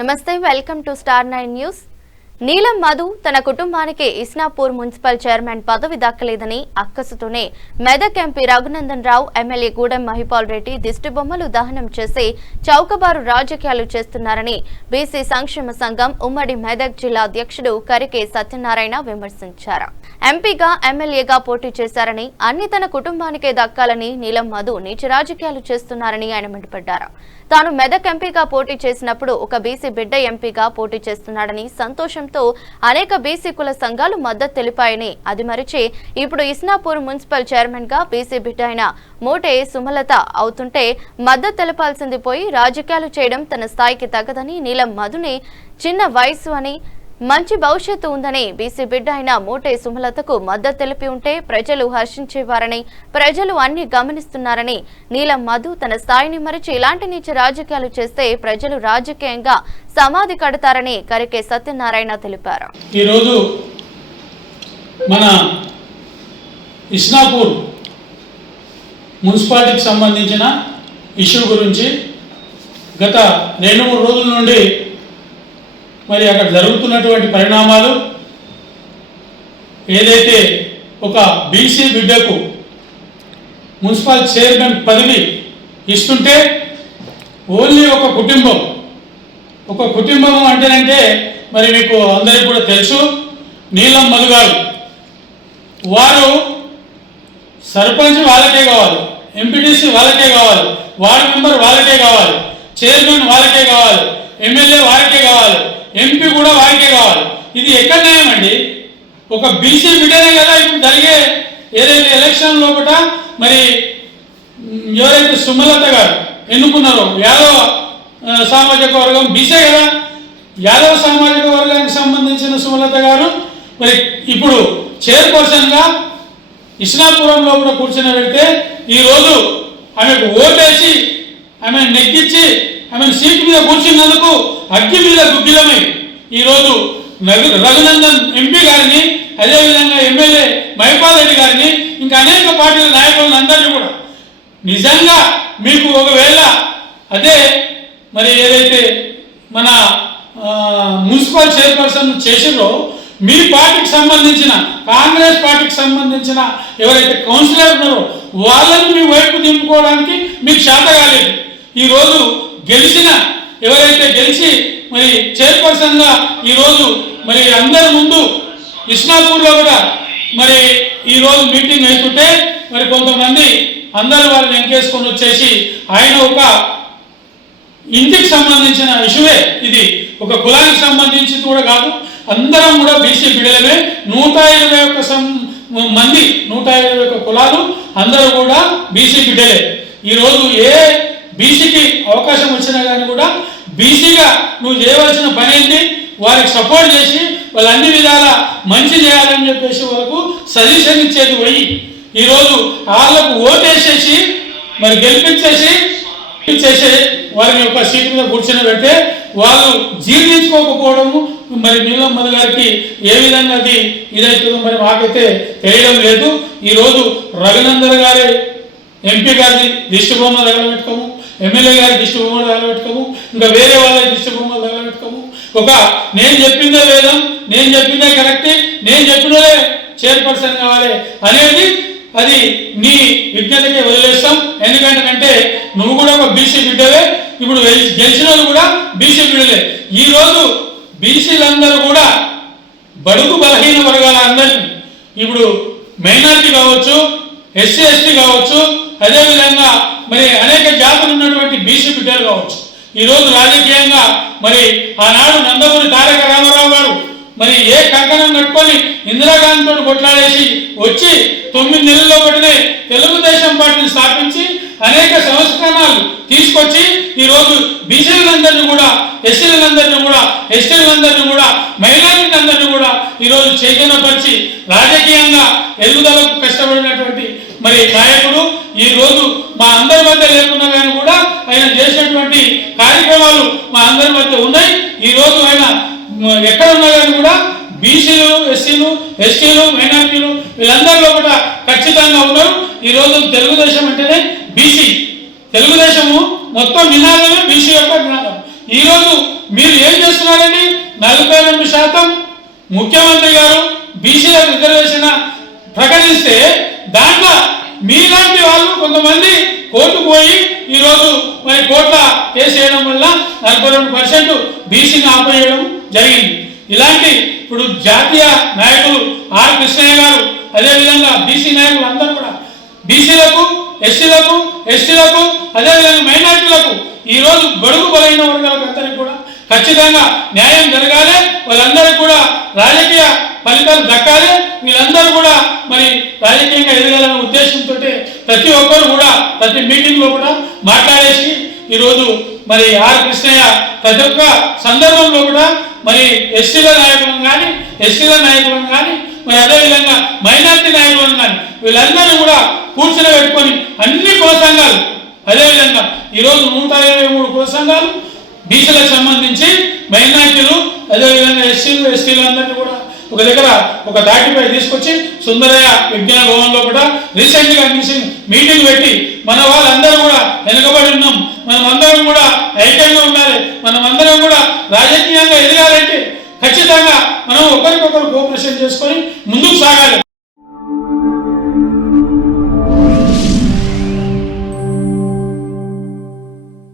నమస్తే, welcome to star 9 news. నీలం మధు తన కుటుంబానికి ఇస్నాపూర్ మున్సిపల్ చైర్మన్ పదవి దక్కలేదని అక్కసుతోనే మెదక్ ఎంపీ రఘునందన్ రావు, ఎమ్మెల్యే గూడెం మహిపాల్ రెడ్డి దిష్టిబొమ్మలు దహనం చేసి చౌకబారు రాజకీయాలు చేస్తున్నారని బీసీ సంక్షేమ సంఘం ఉమ్మడి మెదక్ జిల్లా అధ్యక్షుడు కరికే సత్యనారాయణ విమర్శించారు. ఎంపీగా ఎమ్మెల్యేగా పోటీ చేశారని, అన్ని తన కుటుంబానికే దక్కాలని నీలం మధు నీచ రాజకీయాలు చేస్తున్నారని ఆయన మండిపడ్డారు. తాను మెదక్ ఎంపీగా పోటీ చేసినప్పుడు ఒక బీసీ బిడ్డ ఎంపీగా పోటీ చేస్తున్నాడని, సంతోషంతో అనేక బీసీ కుల సంఘాలు మద్దతు తెలిపాయని, అది మరిచి ఇప్పుడు ఇస్నాపూర్ మున్సిపల్ చైర్మన్ గా బీసీ బిడ్డ అయిన మోటే సుమలత అవుతుంటే మద్దతు తెలపాల్సింది పోయి రాజకీయాలు చేయడం తన స్థాయికి తగ్గదని, నీలం మధుని చిన్న వయసు అని, మంచి భవిష్యత్తు ఉందని, బీసీ బిడ్డ అయిన మోటే సుమలతకు మద్దతు తెలిపి ఉంటే ప్రజలు హర్షించేవారని, ప్రజలు అన్ని గమనిస్తున్నారని, నీలం మధు తన స్థాయిని మరిచి ఇలాంటి నీచ రాజకీయాలు చేస్తే ప్రజలు రాజకీయంగా సమాధి కడతారని కరికే సత్యనారాయణ తెలిపారు. ఈరోజు మన ఇస్నాపూర్ మున్సిపాలిటీకి సంబంధించిన ఇష్యూ గురించి గత 2-3 రోజుల నుండి మరి అక్కడ జరుగుతున్నటువంటి పరిణామాలు, ఏదైతే ఒక బీసీ బిడ్డకు మున్సిపల్ చైర్మన్ పదవి ఇస్తుంటే ఓన్లీ ఒక కుటుంబం అంటేనంటే మరి మీకు అందరికీ కూడా తెలుసు, నీలం మధు గారు వారు సర్పంచ్ వాళ్ళకే కావాలి, ఎంపీటీసీ వాళ్ళకే కావాలి, వార్డు మెంబర్ వాళ్ళకే కావాలి, చైర్మన్ వాళ్ళకే కావాలి, ఎమ్మెల్యే వారికే కావాలి, ఎంపీ కూడా వారికే కావాలి. ఇది ఎక్కడ న్యాయం అండి? ఒక బీసీ బిడ్డనే కదా ఇప్పుడు జరిగే ఏదైతే ఎలక్షన్ లోపల మరి ఎవరైతే సుమలత గారు ఎన్నుకున్నారో యాదవ సామాజిక వర్గం బీసీ కదా, యాదవ సామాజిక వర్గానికి సంబంధించిన సుమలత గారు మరి ఇప్పుడు చైర్పర్సన్గా ఇస్నాపురం లోపల కూర్చొని పెడితే ఈరోజు ఆమెకు ఓటేసి ఆమె నెగ్గించి ఆమెను సీటు మీద కూర్చున్నందుకు అగ్గి మీద గుగ్గిలమై ఈరోజు రఘునందన్ ఎంపీ గారిని, అదేవిధంగా ఎమ్మెల్యే మహిపాల్ రెడ్డి గారిని, ఇంకా అనేక పార్టీల నాయకులను అందరినీ కూడా నిజంగా మీకు ఒకవేళ అదే మరి ఏదైతే మన మున్సిపల్ చైర్పర్సన్ చేసిరో మీ పార్టీకి సంబంధించిన, కాంగ్రెస్ పార్టీకి సంబంధించిన ఎవరైతే కౌన్సిలర్ ఉన్నారో వాళ్ళని మీ వైపు దింపుకోవడానికి మీకు చేత కాలేదు. ఈరోజు ఎవరైతే గెలిచి మరి చైర్పర్సన్గా ఈరోజు మరి అందరి ముందు ఇస్నాపూర్లో కూడా మరి ఈరోజు మీటింగ్ అవుతుంటే మరి కొంతమంది అందరూ వాళ్ళని ఎంకేసుకొని వచ్చేసి ఆయన ఒక ఇంటికి సంబంధించిన ఇష్యూవే, ఇది ఒక కులానికి సంబంధించి కూడా కాదు, అందరం కూడా బీసీ బిడ్డలమే. 121 మంది 121 కులాలు అందరూ కూడా బీసీ బిడ్డలే. ఈరోజు ఏ బీసీకి అవకాశం వచ్చినా కానీ కూడా బీసీగా నువ్వు చేయవలసిన పని ఏంటి, వారికి సపోర్ట్ చేసి వాళ్ళు అన్ని విధాల మంచి చేయాలని చెప్పేసి వాళ్ళకు సజెషన్ ఇచ్చేది పోయి ఈరోజు వాళ్ళకు ఓటేసేసి మరి గెలిపించేసి వారిని యొక్క సీటు మీద కూర్చొని పెడితే వాళ్ళు జీర్ణించుకోకపోవడము మరి నీలం మధు గారికి ఏ విధంగా అది ఇదవుతుందో మరి మాకైతే తెలియడం లేదు. ఈరోజు రఘునందన్ గారి ఎంపీ గారిని దిష్టి బొమ్మలు తగలబెట్టుకోము, ఎమ్మెల్యే గారి దిష్టి బొమ్మలు తగలబెట్టుకోము, ఇంకా వేరే వాళ్ళ దిష్టి బొమ్మలు తగలబెట్టుకోము. నేను చెప్పిందే వేదం, నేను చెప్పిందే కరెక్ట్, నేను చెప్పినదే చైర్పర్సన్ కావాలి అనేది అది నీ విజ్ఞతకే వదిలేస్తాం. ఎందుకంటే నువ్వు కూడా ఒక బీసీ బిడ్డవే, ఇప్పుడు గెలిచిన వాళ్ళు కూడా బీసీ బిడ్డలే. ఈరోజు బీసీలందరూ కూడా బడుగు బలహీన వర్గాల అందరినీ, ఇప్పుడు మైనారిటీ కావచ్చు, ఎస్సీ ఎస్టీ కావచ్చు, అదేవిధంగా మరి అనేక జాతులు ఉన్నటువంటి బీసీ బిడ్డలు కావచ్చు, ఈరోజు రాజకీయంగా మరి ఆనాడు నందమూరి తారక రామారావు గారు మరి ఏ కంకణం కట్టుకొని ఇందిరాగాంధీతో కొట్లాడేసి వచ్చి 9 నెలల్లో పడినే తెలుగుదేశం పార్టీని స్థాపించి అనేక సంస్కరణలు తీసుకొచ్చి ఈరోజు బీసీలందరినీ కూడా, ఎస్సీలందరినీ కూడా, ఎస్టీలందరినీ కూడా, మహిళలందరినీ కూడా ఈరోజు చైతన్యపరిచి రాజకీయంగా ఎదుగుదలకు కష్టపడినటువంటి మరి నాయకుడు ఈరోజు మా అందరి మధ్య లేకున్నా కానీ కూడా ఆయన చేసినటువంటి కార్యక్రమాలు మా అందరి మధ్య ఉన్నాయి. ఈరోజు ఆయన ఎక్కడ ఉన్నా కానీ కూడా బీసీలు, ఎస్సీలు, ఎస్టీలు, మైనారిటీలు వీళ్ళందరిలో కూడా ఖచ్చితంగా ఉన్నారు. ఈరోజు తెలుగుదేశం అంటేనే బీసీ, తెలుగుదేశము మొత్తం నినాదమే బీసీ యొక్క నినాదం. ఈరోజు మీరు ఏం చేస్తున్నారండి? 42% ముఖ్యమంత్రి గారు బీసీల రిజర్వేషన్ ప్రకటిస్తే దాంట్లో మీలాంటి వాళ్ళు కొంతమంది కోర్టుకు పోయి ఈరోజు మరి కోర్టుల కేసు వేయడం వల్ల 42% బీసీని ఆపేయడం జరిగింది. ఇలాంటి ఇప్పుడు జాతీయ నాయకులు ఆర్ కృష్ణయ్య గారు, అదేవిధంగా బీసీ నాయకులు అందరూ కూడా బీసీలకు, ఎస్సీలకు, ఎస్టీలకు, అదేవిధంగా మైనార్టీలకు, ఈరోజు బడుగు బలైన వర్గాలకు అందరికీ కూడా ఖచ్చితంగా న్యాయం జరగాలి. వాళ్ళందరికీ కూడా రాజకీయ ఫలితాలు దక్కాలి. వీళ్ళందరూ కూడా మరి రాజకీయంగా ఎదగాలనే ఉద్దేశంతో ప్రతి ఒక్కరు కూడా ప్రతి మీటింగ్లో కూడా మాట్లాడేసి ఈరోజు మరి ఆర్ కృష్ణయ్య ప్రతి ఒక్క సందర్భంలో కూడా మరి ఎస్సీల నాయకులను కానీ, ఎస్టీల నాయకులను కానీ, మరి అదేవిధంగా మైనార్టీ నాయకులను కానీ వీళ్ళందరూ కూడా కూర్చుని పెట్టుకొని అన్ని కుల సంఘాలు, అదేవిధంగా ఈరోజు 123 కుల సంఘాలు బీసీలకు సంబంధించి మైనార్టీలు, అదేవిధంగా ఎస్సీలు, ఎస్టీలు అందరినీ కూడా ఒక దగ్గర ఒక దాటిపై తీసుకొచ్చి సుందరయ్య విజ్ఞాన భవన్లో కూడా రీసెంట్గా మీటింగ్ పెట్టి మన వాళ్ళందరూ కూడా వెనుకబడి ఉన్నాం, మనం అందరం కూడా ఐక్యంగా ఉండాలి, మనం అందరం కూడా రాజకీయంగా ఎదగాలంటే ఖచ్చితంగా మనం ఒకరికొకరు కోఆపరేషన్ చేసుకొని ముందుకు సాగాలి.